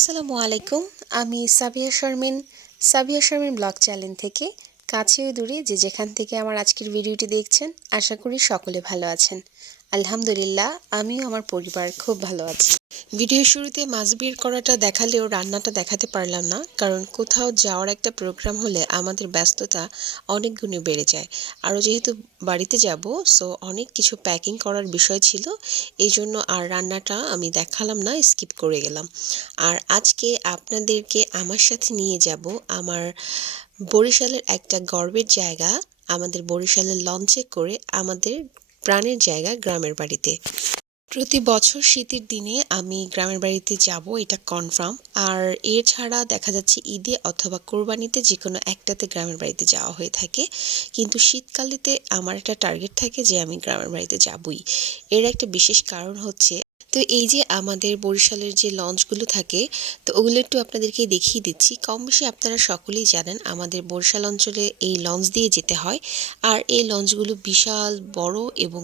আসসালামু আলাইকুম। আমি সাবিয়া শারমিন ব্লগ চ্যানেল থেকে কাছে ও দূরে যে যেখান থেকে আমার আজকের ভিডিওটি দেখছেন, আশা করি সকলে ভালো আছেন। আলহামদুলিল্লাহ, আমিও আমার পরিবার খুব ভালো আছি। ভিডিওর শুরুতে মাছ বের করাটা দেখালেও রান্নাটা দেখাতে পারলাম না, কারণ কোথাও যাওয়ার একটা প্রোগ্রাম হলে আমাদের ব্যস্ততা অনেক গুণে বেড়ে যায়। আরও যেহেতু বাড়িতে যাব, সো অনেক কিছু প্যাকিং করার বিষয় ছিল, এই জন্য আর রান্নাটা আমি দেখালাম না, স্কিপ করে গেলাম। আর আজকে আপনাদেরকে আমার সাথে নিয়ে যাব আমার বরিশালের একটা গর্বের জায়গা, আমাদের বরিশালের লঞ্চে করে আমাদের প্রাণের জায়গা গ্রামের বাড়িতে। প্রতি বছর শীতের দিনে আমি গ্রামের বাড়িতে যাব, এটা কনফার্ম। আর এছাড়া দেখা যাচ্ছে ঈদে অথবা কোরবানিতে যে কোনো একটাতে গ্রামের বাড়িতে যাওয়া হয়ে থাকে, কিন্তু শীতকালেতে আমার একটা টার্গেট থাকে যে আমি গ্রামের বাড়িতে যাবই। এর একটা বিশেষ কারণ হচ্ছে, তো এই যে আমাদের বরিশালের যে লঞ্চগুলো থাকে, তো ওগুলো একটু আপনাদেরকে দেখিয়ে দিচ্ছি। কম বেশি আপনারা সকলেই জানেন আমাদের বরিশাল অঞ্চলে এই লঞ্চ দিয়ে যেতে হয়। আর এই লঞ্চগুলো বিশাল বড় এবং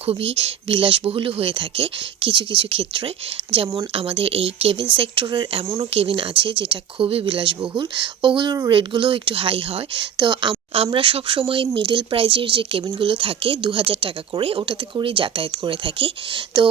খুবই বিলাসবহুল হয়ে থাকে কিছু কিছু ক্ষেত্রে। যেমন আমাদের এই কেবিন সেক্টরের এমনও কেবিন আছে যেটা খুবই বিলাসবহুল, ওগুলোর রেটগুলোও একটু হাই হয়। তো আমরা সব সময় মিডল প্রাইজের যে কেবিনগুলো থাকে 2000 টাকা করে, ওটাতে করেই যাতায়াত করে থাকি। তো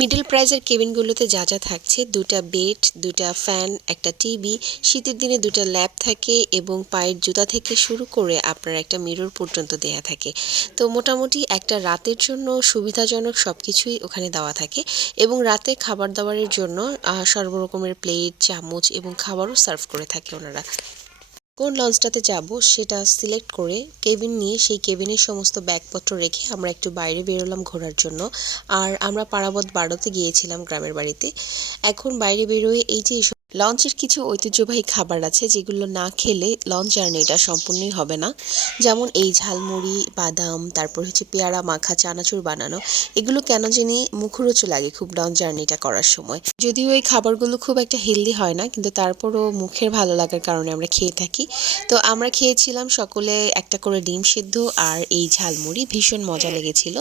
মিডল প্রাইজের কেবিনগুলোতে যা যা থাকছে, দুটা বেড, দুটা ফ্যান, একটা টিভি, শীতের দিনে দুটা ল্যাব থাকে এবং পায়ের জুতা থেকে শুরু করে আপনার একটা মিরর পর্যন্ত দেয়া থাকে। তো মোটামুটি একটা রাতের জন্য সুবিধাজনক সব কিছুই ওখানে দেওয়া থাকে। এবং রাতে খাবার দাবারের জন্য সর্বরকমের প্লেট, চামচ এবং খাবারও সার্ভ করে থাকে ওনারা। কোন লঞ্চটাতে যাব সেটা সিলেক্ট করে কেবিন নিয়ে সেই কেবিনের সমস্ত ব্যাগপত্র রেখে আমরা একটু বাইরে বেরোলাম ঘোরার জন্য। আর আমরা পারাবত বাড়তে গিয়েছিলাম গ্রামের বাড়িতে। এখন বাইরে বেরোয় এই যে লঞ্চের কিছু ঐতিহ্যবাহী খাবার আছে যেগুলো না খেলে লঞ্চ জার্নিটা সম্পূর্ণই হবে না। যেমন এই ঝালমুড়ি, বাদাম, তারপর হচ্ছে পেয়ারা মাখা, চানাচুর বানানো, এগুলো কেন জানি মুখরোচক লাগে খুব লঞ্চ জার্নিটা করার সময়। যদিও এই খাবারগুলো খুব একটা হেলদি হয় না, কিন্তু তারপরও মুখের ভালো লাগার কারণে আমরা খেয়ে থাকি। তো আমরা খেয়েছিলাম সকলে একটা করে ডিম সিদ্ধ আর এই ঝালমুড়ি, ভীষণ মজা লেগেছিল।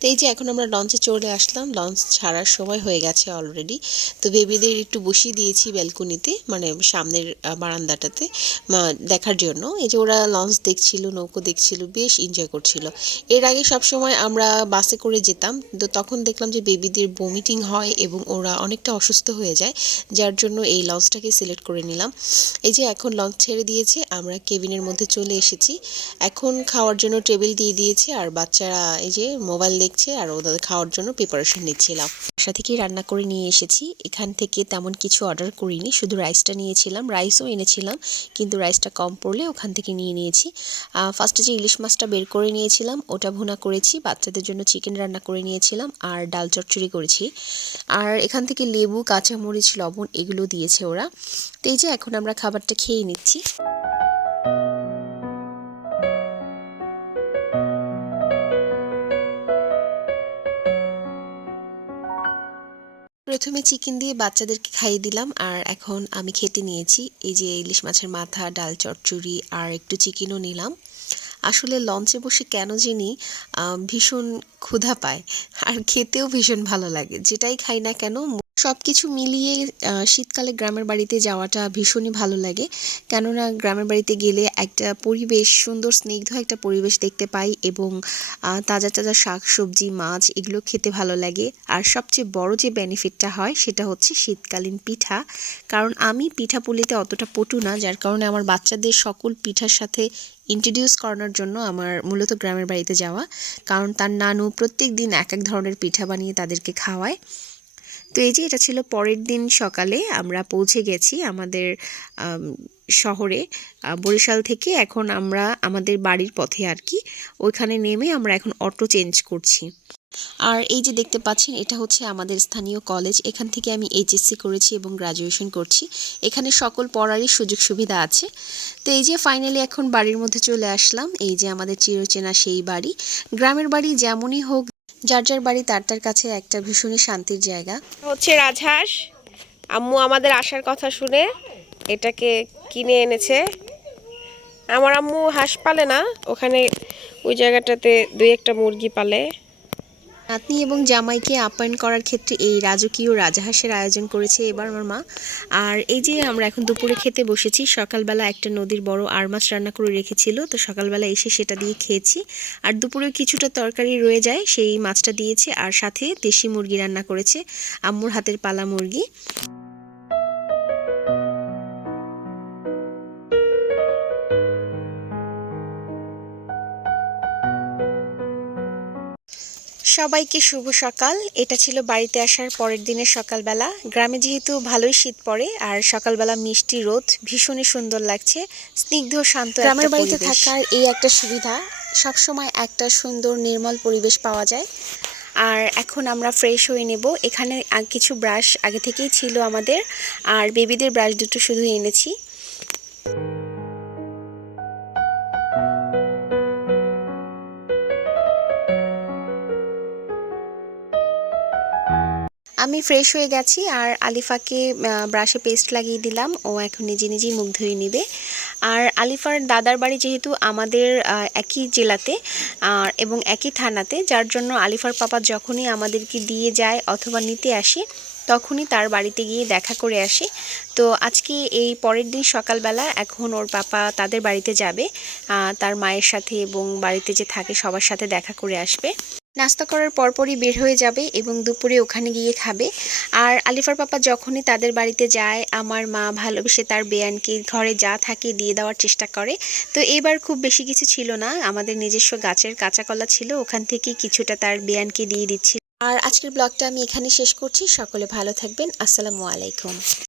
তো এই যে এখন আমরা লঞ্চে চলে আসলাম, লঞ্চ ছাড়ার সময় হয়ে গেছে অলরেডি। তো বেবিদের একটু বসিয়ে দিয়েছি ব্যালকনিতে, মানে সামনের বারান্দাটাতে দেখার জন্য। এই যে ওরা লঞ্চ দেখছিল, নৌকো দেখছিল, বেশ এনজয় করছিল। এর আগে সব সময় আমরা বাসে করে যেতাম, তো তখন দেখলাম যে বেবিদের বমিটিং হয় এবং ওরা অনেকটা অসুস্থ হয়ে যায়, যার জন্য এই লঞ্চটাকে সিলেক্ট করে নিলাম। এই যে এখন লঞ্চ ছেড়ে দিয়েছে, আমরা কেবিনের মধ্যে চলে এসেছি। এখন খাওয়ার জন্য টেবিল দিয়ে দিয়েছে আর বাচ্চারা এই যে মোবাইল দেখছে আর ওদের খাওয়ার জন্য প্রিপারেশন নিচ্ছিলাম। বাসা থেকেই রান্না করে নিয়ে এসেছি, এখান থেকে তেমন কিছু অর্ডার করিনি, শুধু রাইসটা নিয়েছিলাম। রাইসও এনেছিলাম, কিন্তু রাইসটা কম পড়লে ওখান থেকে নিয়ে নিয়েছি। ফার্স্টে যে ইলিশ মাছটা বের করে নিয়েছিলাম ওটা ভুনা করেছি, বাচ্চাদের জন্য চিকেন রান্না করে নিয়েছিলাম আর ডাল চচ্চড়ি করেছি। আর এখান থেকে লেবু, কাঁচামরিচ, লবণ এগুলো দিয়েছে ওরা। তো এই যে এখন আমরা খাবারটা খেয়ে নিচ্ছি। প্রথমে চিকেন দিয়ে বাচ্চাদেরকে খাইয়ে দিলাম আর এখন আমি খেতে নিয়েছি। এই যে ইলিশ মাছের মাথা, ডাল চচ্চড়ি আর একটু চিকেনও নিলাম। আসলে লঞ্চে বসে কেন জানি ভীষণ ক্ষুধা পায় আর খেতেও ভীষণ ভালো লাগে, যেটাই খাই না কেন। সবকিছু মিলিয়ে শীতকালে গ্রামের বাড়িতে যাওয়াটা ভীষণই ভালো লাগে, কেননা গ্রামের বাড়িতে গেলে একটা পরিবেশ, সুন্দর স্নিগ্ধ একটা পরিবেশ দেখতে পাই এবং তাজা তাজা শাক সবজি, মাছ এগুলো খেতে ভালো লাগে। আর সবচেয়ে বড় যে বেনিফিটটা হয় সেটা হচ্ছে শীতকালীন পিঠা, কারণ আমি পিঠাপুলিতে অতটা পটু না, যার কারণে আমার বাচ্চাদের সকল পিঠার সাথে ইন্ট্রোডিউস করানোর জন্য আমার মূলত গ্রামের বাড়িতে যাওয়া। কারণ তার নানু প্রত্যেক দিন এক এক ধরনের পিঠা বানিয়ে তাদেরকে খাওয়ায়। তো এই যে এটা ছিল পরের দিন সকালে, আমরা পৌঁছে গেছি আমাদের শহরে বরিশাল থেকে। এখন আমরা আমাদের বাড়ির পথে আর কি, ওইখানে নেমে আমরা এখন অটো চেঞ্জ করছি। আর এই যে দেখতে পাচ্ছেন এটা হচ্ছে আমাদের স্থানীয় কলেজ, এখান থেকে আমি এইচএসসি করেছি এবং গ্রাজুয়েশন করছি। এখানে সকল পড়ারই সুযোগ সুবিধা আছে। তো এই যে ফাইনালি এখন বাড়ির মধ্যে চলে আসলাম, এই যে আমাদের চিরচেনা সেই বাড়ি। গ্রামের বাড়ি যেমনই হোক, যার যার বাড়ি তার তার কাছে একটা ভীষণই শান্তির জায়গা। হচ্ছে রাজহাঁস। আম্মু আমাদের আসার কথা শুনে এটাকে কিনে এনেছে। আমার আম্মু হাঁস পালে না, ওখানে ওই জায়গাটাতে দুই একটা মুরগি পালে। নাতনি এবং জামাইকে আপ্যায়ন করার ক্ষেত্রে এই রাজকীয় রাজহাঁসের আয়োজন করেছে এবার আমার মা। আর এই যে আমরা এখন দুপুরে খেতে বসেছি, সকালবেলা একটা নদীর বড় আর মাছ রান্না করে রেখেছিল, তো সকালবেলা এসে সেটা দিয়ে খেয়েছি। আর দুপুরে কিছুটা তরকারি রয়ে যায়, সেই মাছটা দিয়েছে, আর সাথে দেশি মুরগি রান্না করেছে, আম্মুর হাতের পালা মুরগি। সবাইকে শুভ সকাল। এটা ছিল বাড়িতে আসার পরের দিনের সকালবেলা। গ্রামে যেহেতু ভালোই শীত পড়ে, আর সকালবেলা মিষ্টি রোদ, ভীষণই সুন্দর লাগছে, স্নিগ্ধ শান্ত গ্রামের বাড়িতে থাকার এই একটা সুবিধা, সবসময় একটা সুন্দর নির্মল পরিবেশ পাওয়া যায়। আর এখন আমরা ফ্রেশ হয়ে নেব। এখানে কিছু ব্রাশ আগে থেকেই ছিল আমাদের, আর বেবিদের ব্রাশ দুটো শুধু এনেছি। আমি ফ্রেশ হয়ে গেছি, আর আলিফাকে ব্রাশে পেস্ট লাগিয়ে দিলাম, ও এখন নিজে নিজেই মুখ ধুয়ে নেবে। আর আলিফার দাদার বাড়ি যেহেতু আমাদের একই জেলাতে এবং একই থানাতে, যার জন্য আলিফার পাপা যখনই আমাদেরকে দিয়ে যায় অথবা নিতে আসে, তখনই তার বাড়িতে গিয়ে দেখা করে আসি। তো আজকে এই পরের দিন সকালবেলা এখন ওর পাপা তাদের বাড়িতে যাবে, তার মায়ের সাথে এবং বাড়িতে যে থাকে সবার সাথে দেখা করে আসবে। নাস্তা করার পরপরই বের হয়ে যাবে এবং দুপুরে ওখানে গিয়ে খাবে। আর আলিফার পাপা যখনই তাদের বাড়িতে যায়, আমার মা ভালোবেসে তার বেয়ানকে ঘরে যা থাকে দিয়ে দেওয়ার চেষ্টা করে। তো এবার খুব বেশি কিছু ছিল না, আমাদের নিজস্ব গাছের কাঁচা কলা ছিল, ওখান থেকে কিছুটা তার বেয়ানকে দিয়ে দিচ্ছি। আর আজকের ব্লগটা আমি এখানে শেষ করছি। সকলে ভালো থাকবেন। আসসালামু আলাইকুম।